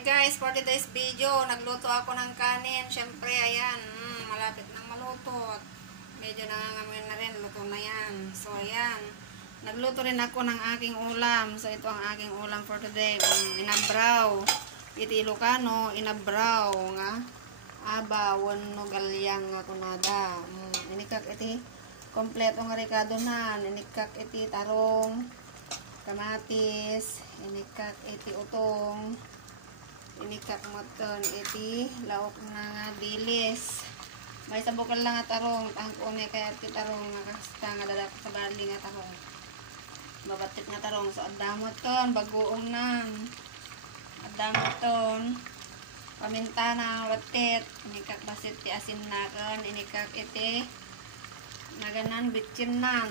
Hi guys, for today's video, nagluto ako ng kanin. Siyempre, ayan, malapit nang maluto. Medyo nangangamoy na rin, luto na yan. So, ayan, nagluto rin ako ng aking ulam. So, ito ang aking ulam for today. Inabraw, iti Ilocano, inabraw nga. Aba, wano galyang nga kunada. Inikak iti, kompleto nga rikado na. Inikak iti tarong, kamatis, inikak iti utong, inikak moton iti laok na dilis. May sabukal lang nga tarong, tangkone kaya iti tarong nga kasta nga dadap sa bali nga tarong. Babatik nga tarong, so adamot ton, bagoong nan. Adamot ton, paminta na watit, inikak basit ti asin nakan, inikak iti naganan bitchin nan.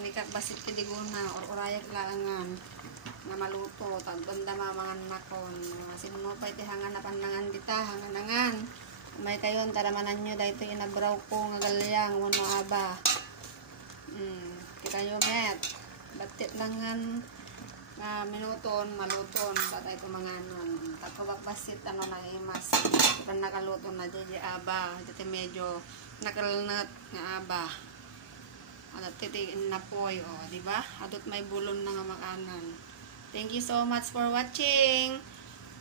Inikak basit ti diguna, or-urayak langan nga maluto, tagbanda mamangan nakon. Asin mo pa iti hangan na pandangan dita, hangan-hangan. May kayon, taramanan nyo, dahito inabraw ko nga galyang, wano aba. Kita nyo met, batit langan nga minuton, maluton, batay ito mga nun. Takubak basit, ano na imas. Kung nakaluto na dyan, aba, dito medyo nakalnat nga aba. Ano, titiin na poy, o, diba? Adot may bulon na nga makanan. Thank you so much for watching.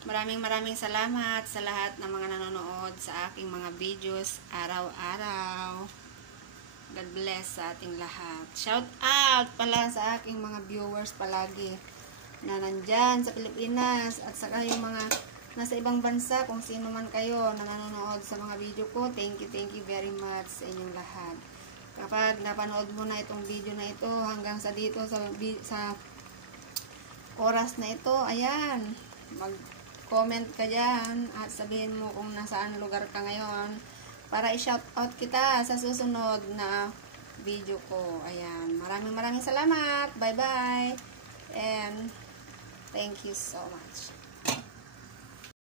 Maraming salamat sa lahat ng mga nanonood sa aking mga videos araw-araw. God bless sa ating lahat. Shout out pala sa aking mga viewers palagi na nandyan sa Pilipinas at saka yung mga nasa ibang bansa, kung sino man kayo na nanonood sa mga video ko. Thank you very much sa inyong lahat. Kapag napanood mo na itong video na ito hanggang sa dito sa oras na ito, ayan, mag-comment ka dyan at sabihin mo kung nasaan lugar ka ngayon para i-shout out kita sa susunod na video ko. Ayan, maraming salamat. Bye bye and thank you so much.